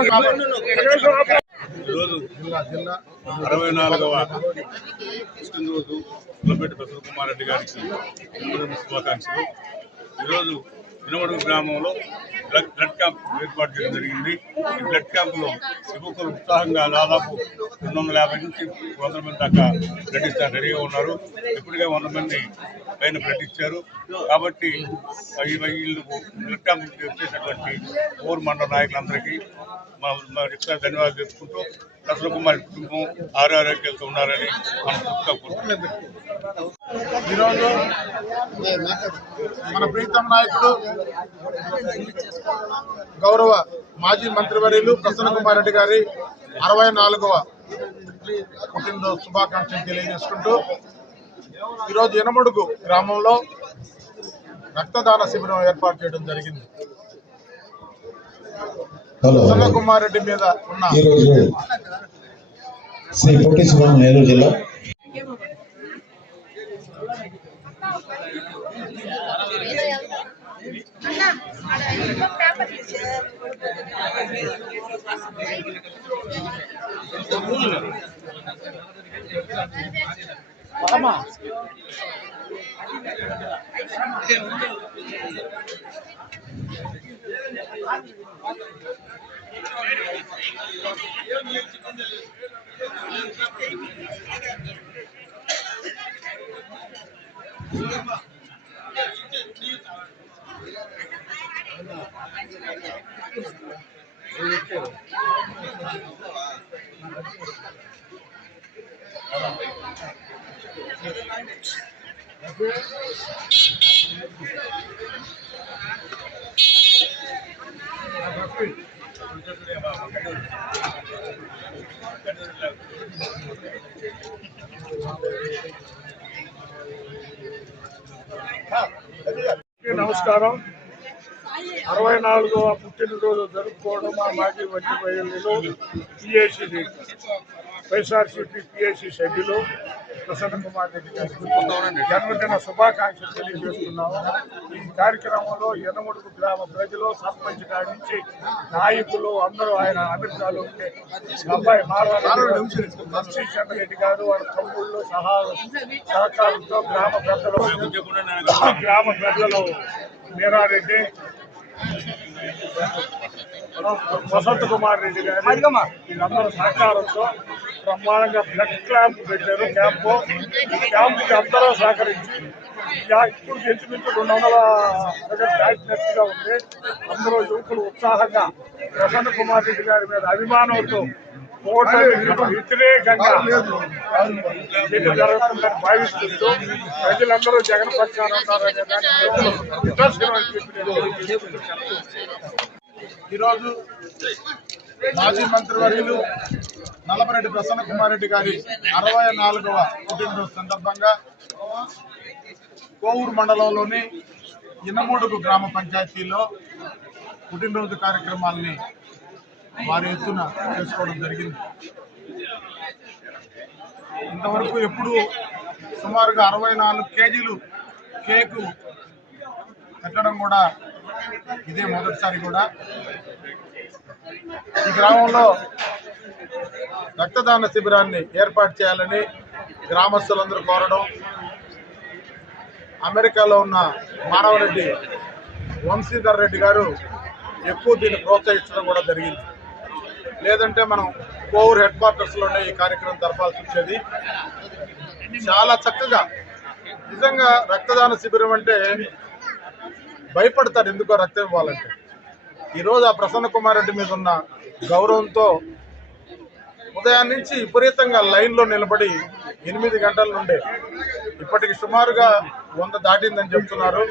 ఈరోజు 64వ పుట్టినరోజు పుల్లపేట ప్రసన్న కుమార్ రెడ్డి గారికి శుభాకాంక్షలు. ఈరోజు ఇనమడుగు గ్రామంలో బ్లడ్ క్యాంప్ ఏర్పాటు చేయడం జరిగింది. ఈ బ్లడ్ క్యాంపులో యువకులు ఉత్సాహంగా దాదాపు 250 నుంచి 100 మంది దాకా బ్లడ్ ఇస్తారు రెడీగా ఉన్నారు. ఇప్పటికే 100 మంది పైన బ్లడ్ ఇచ్చారు. కాబట్టి వీళ్ళు బ్లడ్ క్యాంప్ చేసినటువంటి ఊరు మండల నాయకులందరికీ మా ధన్యవాదాలు తెలుసుకుంటూ ప్రసన్న కుమార్ కుటుంబం ఆరోగ్యాలతో ఉన్నారని మనం చెప్పుకోకూడదు. ఈరోజు మన ప్రీతం నాయకుడు గౌరవ మాజీ మంత్రివర్యులు ప్రసన్న కుమార్ రెడ్డి గారి 64వ పుట్టినరోజు శుభాకాంక్షలు తెలియజేసుకుంటూ ఈరోజు ఇనమడుగు గ్రామంలో రక్తదాన శిబిరం ఏర్పాటు చేయడం జరిగింది. ప్రసన్న కుమార్ రెడ్డి మీద ఉన్న శ్రీ పొట్టి శ్రీరాములు నెల్లూరు జిల్లా నమస్కారం. 64వ పుట్టినరోజు జరుపుకోవడం మా మాజీ మంత్రివర్యులు పిఎస్సి వైఎస్ఆర్సీపీ పిఎస్సి సభ్యులు ప్రసన్న కుమార్ రెడ్డి గారికి జన్మదిన శుభాకాంక్షలు తెలియజేస్తున్నాము. ఈ కార్యక్రమంలో యనమడుగు గ్రామ ప్రజలు, సర్పంచ్ గారి నుంచి నాయకులు అందరూ ఆయన అమెరికాలో ఉండే అబ్బాయి నర్సీ చంద్రరెడ్డి గారు వాళ్ళ తమ్ముళ్ళు సహకారంతో గ్రామ పెద్దలు మీరారెడ్డి, వసంత కుమార్ రెడ్డి గారు వీళ్ళందరూ సహకారంతో బ్రహ్మాండంగా బ్లడ్ క్యాంప్ పెట్టారు. క్యాంపుకి అందరూ సహకరించి ఇప్పుడు ఇంచుమించు 200 దాటినట్టుగా ఉంది. అందరూ యువకులు ఉత్సాహంగా ప్రసన్న కుమార్ రెడ్డి గారి మీద అభిమానంతో వ్యతిరేకంగా ఎన్ని జరుగుతుందని భావిస్తుంటూ ప్రజలందరూ జగన్ పక్షాన ఉన్నారనే దాన్ని నిదర్శనం చెప్పి ఈరోజు మాజీ మంత్రివర్యులు నల్లపరెడ్డి ప్రసన్న కుమార్ రెడ్డి గారి 64వ పుట్టినరోజు సందర్భంగా కోవూరు మండలంలోని ఇనమడుగు గ్రామ పంచాయతీలో పుట్టినరోజు కార్యక్రమాలని వారి ఎత్తున చేసుకోవడం జరిగింది. ఇంతవరకు ఎప్పుడు సుమారుగా 64 కేజీలు కేకు పెట్టడం కూడా ఇదే మొదటిసారి. కూడా ఈ గ్రామంలో రక్తదాన శిబిరాన్ని ఏర్పాటు చేయాలని గ్రామస్తులందరూ కోరడం, అమెరికాలో ఉన్న మానవరెడ్డి వంశీధర్ రెడ్డి గారు ఎక్కువ దీన్ని ప్రోత్సహించడం కూడా జరిగింది. లేదంటే మనం కోవూరు హెడ్ క్వార్టర్స్లోనే ఈ కార్యక్రమం జరపాల్సి వచ్చేది. చాలా చక్కగా నిజంగా రక్తదాన శిబిరం అంటే భయపడతారు ఎందుకో రక్తం ఇవ్వాలంటే. ఈరోజు ఆ ప్రసన్న కుమార్ రెడ్డి మీద ఉన్న గౌరవంతో ఉదయం నుంచి విపరీతంగా లైన్లో నిలబడి 8 గంటల నుండే ఇప్పటికి సుమారుగా 100 దాటిందని చెప్తున్నారు.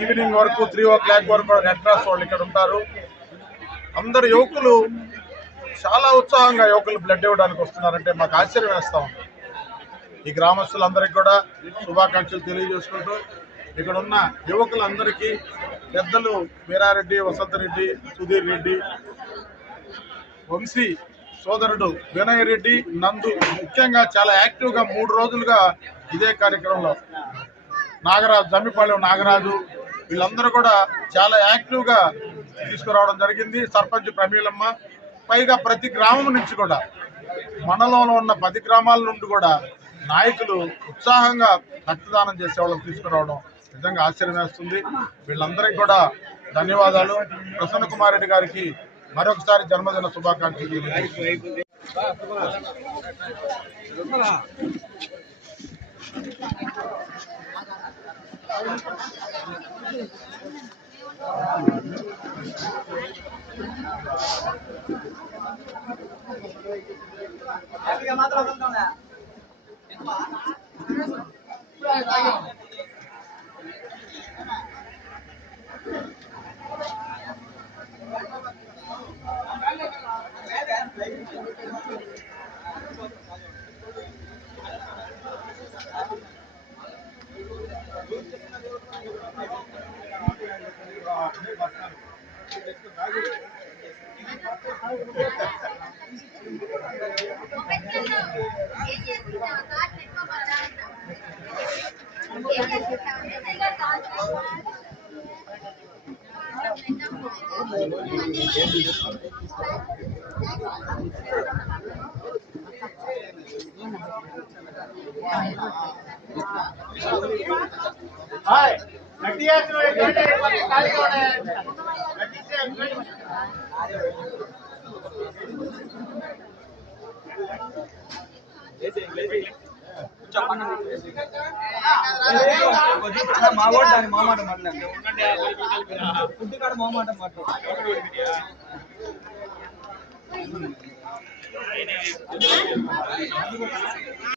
ఈవినింగ్ వరకు 3 o'clock వరకు రెడ్ క్రాస్ వాళ్ళు ఇక్కడ ఉంటారు. అందరు యువకులు చాలా ఉత్సాహంగా బ్లడ్ ఇవ్వడానికి వస్తున్నారంటే మాకు ఆశ్చర్యం వేస్తా ఉంది. ఈ గ్రామస్తులందరికీ కూడా శుభాకాంక్షలు తెలియజేసుకుంటూ ఇక్కడ ఉన్న యువకులందరికీ పెద్దలు వీరారెడ్డి, వసంతరెడ్డి, సుధీర్ రెడ్డి, వంశీ సోదరుడు వినయ్ రెడ్డి, నందు ముఖ్యంగా చాలా యాక్టివ్గా 3 రోజులుగా ఇదే కార్యక్రమంలో నాగరాజు, జమ్మిపాలెం నాగరాజు వీళ్ళందరూ కూడా చాలా యాక్టివ్గా తీసుకురావడం జరిగింది. సర్పంచ్ ప్రమీలమ్మ పైగా ప్రతి గ్రామం నుంచి కూడా మండలంలో ఉన్న 10 గ్రామాల నుండి కూడా నాయకులు ఉత్సాహంగా రక్తదానం చేసే వాళ్ళని తీసుకురావడం నిజంగా ఆశ్చర్యం వేస్తుంది. వీళ్ళందరికీ కూడా ధన్యవాదాలు. ప్రసన్న కుమార్ రెడ్డి గారికి మరొకసారి జన్మదిన శుభాకాంక్షలు. మావాడు దాని మామాట మాట్లాడు ఫుడ్ కాడ మామాట మాట్లాడు